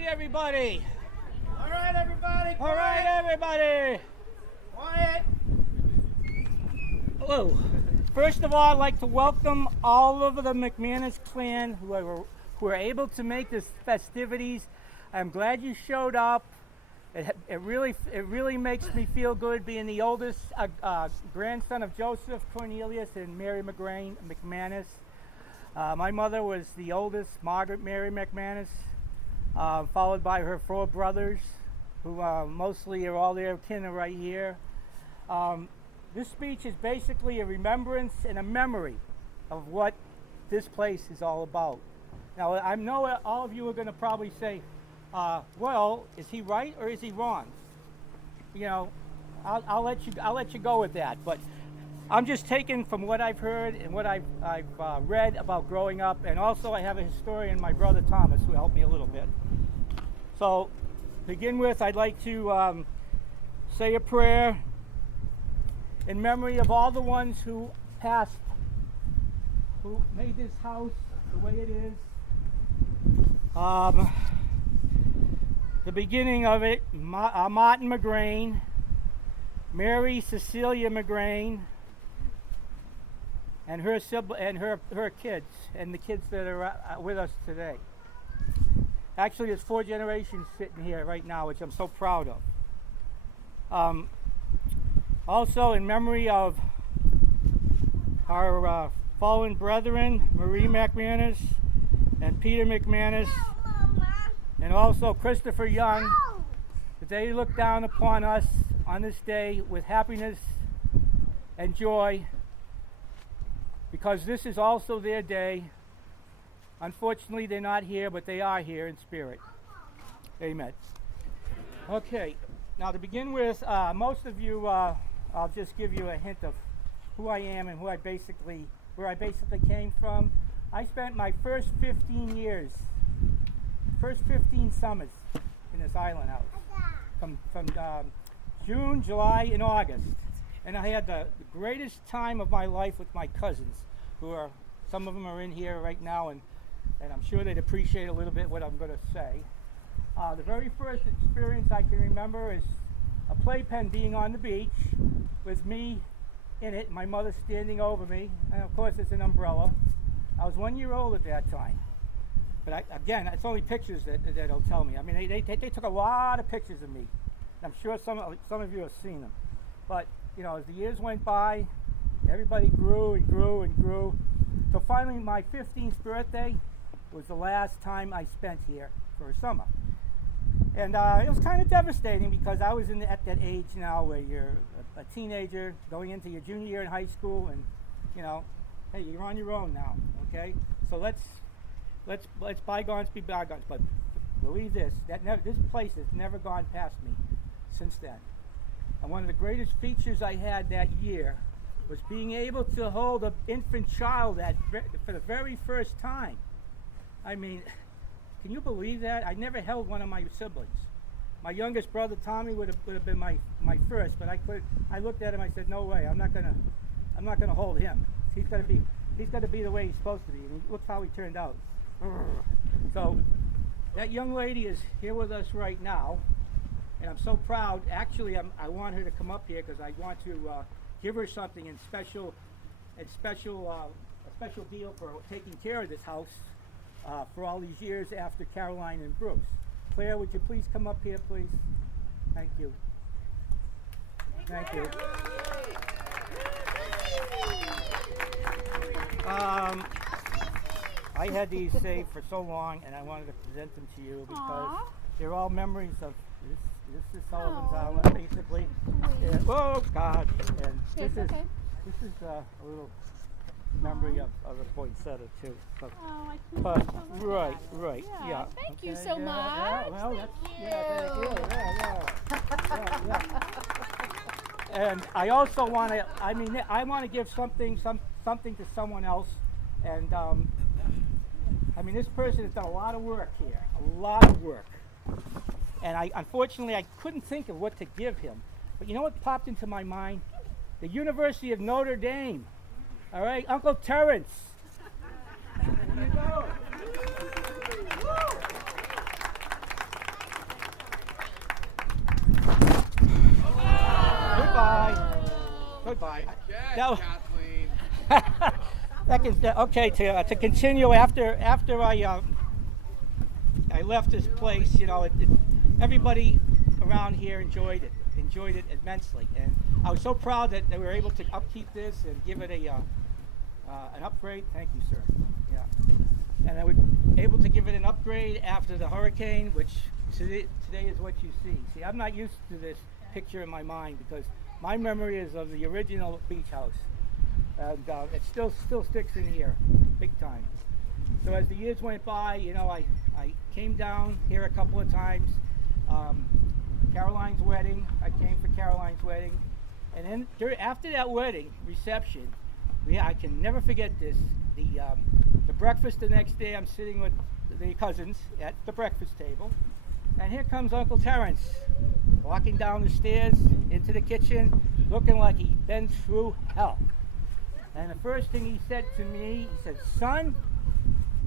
right, everybody. All right, everybody. All right, everybody. Quiet. Hello. First of all, I'd like to welcome all of the McManus clan who are able to make this festivities. I'm glad you showed up. It really makes me feel good being the oldest grandson of Joseph Cornelius and Mary McManus. My mother was the oldest, Margaret Mary McManus, followed by her 4 brothers, who mostly are all their kin are right here. This speech is basically a remembrance and a memory of what this place is all about. Now, I know all of you are going to probably say, well, is he right or is he wrong? You know, I'll let you go with that. But I'm just taking from what I've heard and what I've read about growing up, and also I have a historian, my brother Thomas, who helped me a little bit. So, to begin with, I'd like to say a prayer in memory of all the ones who passed, who made this house the way it is. The beginning of it, Martin McGrain, Mary Cecilia McGrain, and her kids, and the kids that are with us today. Actually, there's 4 generations sitting here right now, which I'm so proud of. Also, in memory of our fallen brethren, Marie McManus and Peter McManus, and also Christopher Young, that they look down upon us on this day with happiness and joy, because this is also their day. Unfortunately, they're not here, but they are here in spirit. Amen. Okay, now to begin with, most of you, I'll just give you a hint of who I am and where I basically came from. I spent my first 15 summers in this island house, from June, July, and August. And I had the greatest time of my life with my cousins, some of them are in here right now, and I'm sure they'd appreciate a little bit what I'm going to say. The very first experience I can remember is a playpen being on the beach with me in it, my mother standing over me, and of course it's an umbrella. I was 1 year old at that time. But again, it's only pictures that'll tell me. I mean, they took a lot of pictures of me. I'm sure some of you have seen them. But, you know, as the years went by, everybody grew and grew and grew. So finally, my 15th birthday was the last time I spent here for a summer. And it was kind of devastating, because I was at that age now where you're a teenager going into your junior year in high school, and, you know, hey, you're on your own now, okay? So let's bygones be bygones. But believe this, this place has never gone past me since then. And one of the greatest features I had that year was being able to hold an infant child for the very first time. I mean, can you believe that? I never held one of my siblings. My youngest brother Tommy would have been my first, but I looked at him. I said, no way, I'm not gonna hold him. He's got to be the way he's supposed to be. And look how he turned out. So that young lady is here with us right now, and I'm so proud. Actually, I want her to come up here because I want to give her something a special deal for taking care of this house for all these years after Caroline and Bruce. Claire, would you please come up here, please? Thank you. Thank you. I had these saved for so long, and I wanted to present them to you because they're all memories of this is Sullivan's Island, basically. And, oh God! And this is a little memory of a poinsettia too. So, I can't but so right, Yeah. yeah. Thank you Okay, so much. Yeah, well, thank you. And I also want to. I want to give something to someone else, and this person has done a lot of work here, a lot of work. And unfortunately, I couldn't think of what to give him. But you know what popped into my mind? The University of Notre Dame. All right, Uncle Terrence. Here you go. that was, Kathleen. okay, to continue after I left this place, everybody around here enjoyed it immensely, and I was so proud that they were able to upkeep this and give it an upgrade. Thank you, sir. Yeah, and I was able to give it an upgrade after the hurricane, which today is what you see. See, I'm not used to this picture in my mind because my memory is of the original beach house, and it still sticks in here, big time. So as the years went by, I came down here a couple of times. Caroline's wedding, I came for Caroline's wedding, and then after that wedding reception, I can never forget this. The breakfast the next day, I'm sitting with the cousins at the breakfast table, and here comes Uncle Terrence walking down the stairs into the kitchen, looking like he'd been through hell. And the first thing he said to me, he said, "Son,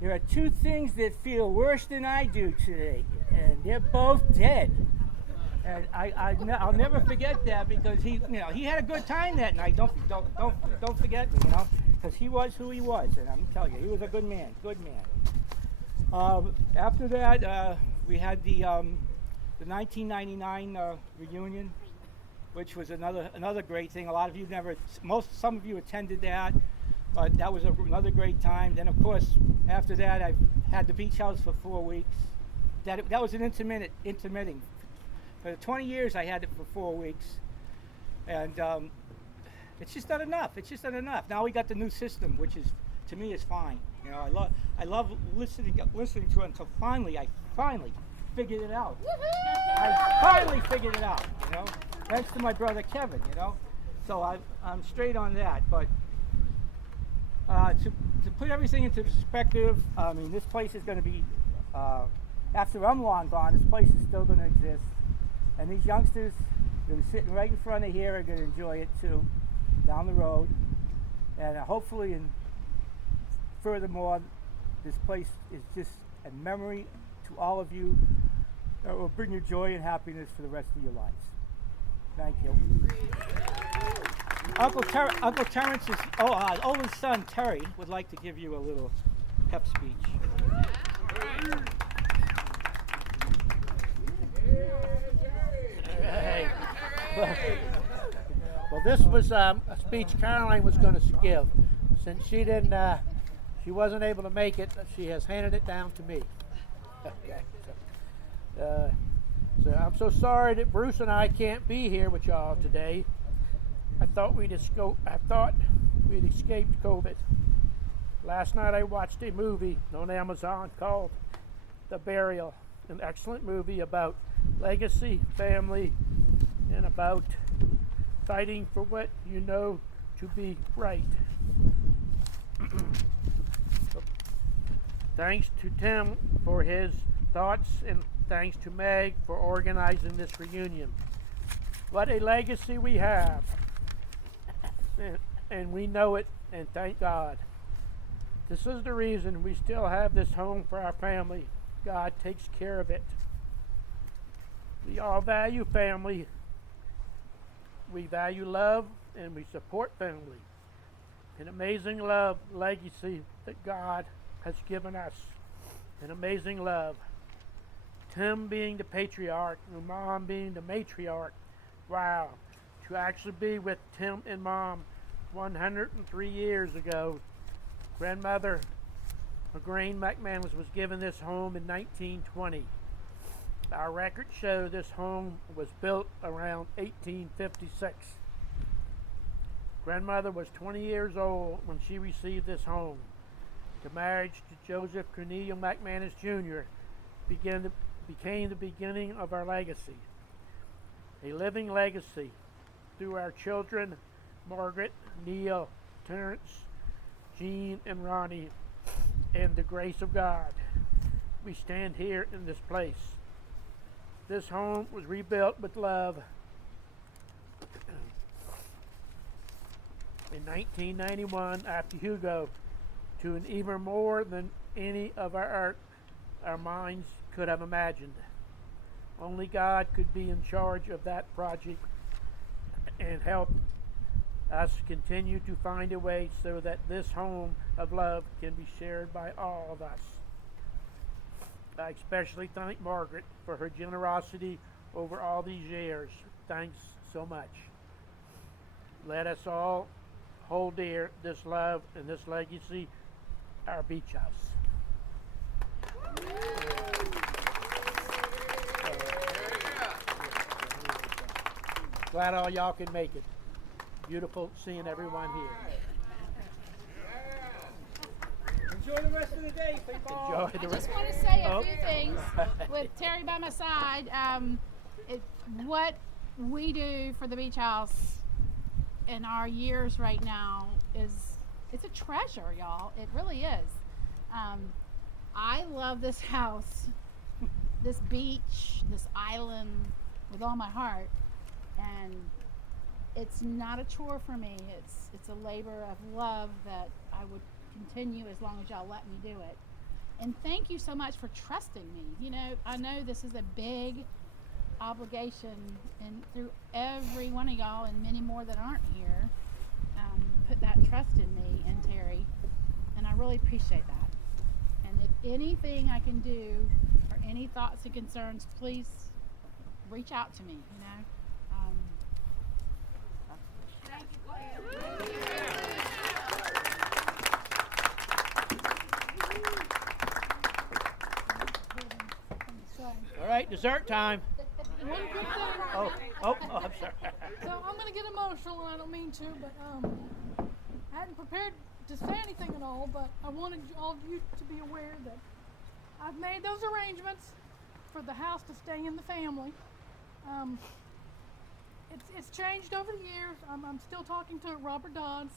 there are two things that feel worse than I do today, and they're both dead." And I'll never forget that because he had a good time that night. Don't forget me, because he was who he was, and I'm telling you, he was a good man. After that, we had the 1999 reunion, which was another great thing. A lot of you some of you attended that, but that was another great time. Then, of course, after that, I had the beach house for 4 weeks. That was an intermitting. For 20 years, I had it for 4 weeks, and it's just not enough. Now we got the new system, which is, to me, is fine. I love listening to it until I finally figured it out. I finally figured it out. Thanks to my brother Kevin. So I'm straight on that. But to put everything into perspective, I mean, this place is going to be after I'm long gone. This place is still going to exist. And these youngsters that are sitting right in front of here are going to enjoy it too, down the road. And hopefully, and furthermore, this place is just a memory to all of you that will bring you joy and happiness for the rest of your lives. Thank you. Uncle Terrence's oldest son, Terry, would like to give you a little pep speech. Hey. Well, this was a speech Caroline was going to give. Since she wasn't able to make it, she has handed it down to me. Okay. So I'm so sorry that Bruce and I can't be here with y'all today. I thought we'd escaped COVID. Last night I watched a movie on Amazon called The Burial, an excellent movie about legacy, family, and about fighting for what you know to be right. Thanks to Tim for his thoughts, and thanks to Meg for organizing this reunion. What a legacy we have, and we know it, and thank God. This is the reason we still have this home for our family. God takes care of it. We all value family. We value love, and we support family. An amazing love legacy that God has given us. An amazing love. Tim being the patriarch and Mom being the matriarch. Wow. To actually be with Tim and Mom 103 years ago. Grandmother Margaret McManus was given this home in 1920. Our records show this home was built around 1856. Grandmother was 20 years old when she received this home. The marriage to Joseph Cornelius McManus Jr. became the beginning of our legacy. A living legacy through our children, Margaret, Neil, Terrence, Jean, and Ronnie, and the grace of God. We stand here in this place. This home was rebuilt with love in 1991 after Hugo to an even more than any of our minds could have imagined. Only God could be in charge of that project and help us continue to find a way so that this home of love can be shared by all of us. I especially thank Margaret for her generosity over all these years. Thanks so much. Let us all hold dear this love and this legacy, our beach house. Glad all y'all can make it. Beautiful seeing everyone here. Enjoy the rest of the day, people. Enjoy the I rest. just want to say a few things with Terry by my side. What we do for the beach house in our years right now it's a treasure, y'all. It really is. I love this house, this beach, this island with all my heart, and it's not a chore for me. It's a labor of love that I would continue as long as y'all let me do it. And thank you so much for trusting me. You know, I know this is a big obligation, and through every one of y'all and many more that aren't here, put that trust in me and Terry, and I really appreciate that. And if anything I can do or any thoughts and concerns, please reach out to me, you know. Thank you, Clare. All right, dessert time. One quick thing. Oh, I'm sorry. So I'm going to get emotional, and I don't mean to, but I hadn't prepared to say anything at all, but I wanted all of you to be aware that I've made those arrangements for the house to stay in the family. It's changed over the years. I'm still talking to Robert Dodds.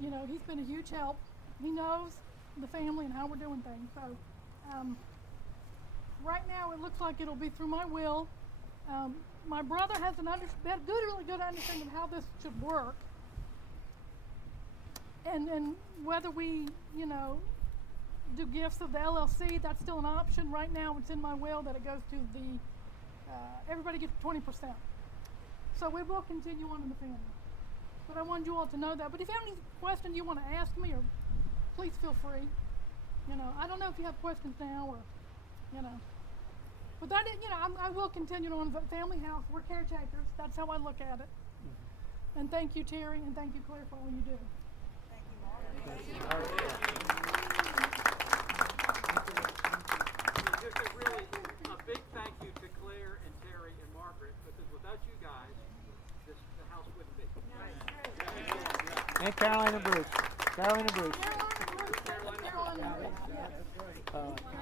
You know, he's been a huge help. He knows the family and how we're doing things. So right now it looks like it'll be through my will. My brother has really good understanding of how this should work. And whether we, you know, do gifts of the LLC, that's still an option. Right now it's in my will that it goes to the, everybody gets 20%. So we will continue on in the family. But I wanted you all to know that. But if you have any questions you want to ask me, or please feel free. You know, I don't know if you have questions now or, you know. But that, you know, I will continue on the family house. We're caretakers. That's how I look at it. And thank you, Terry, and thank you, Clare, for all you do. Just a really big thank you to Clare and Terry and Margaret, because without you guys, the house wouldn't be. And Caroline and Bruce. Caroline and Bruce. Yes.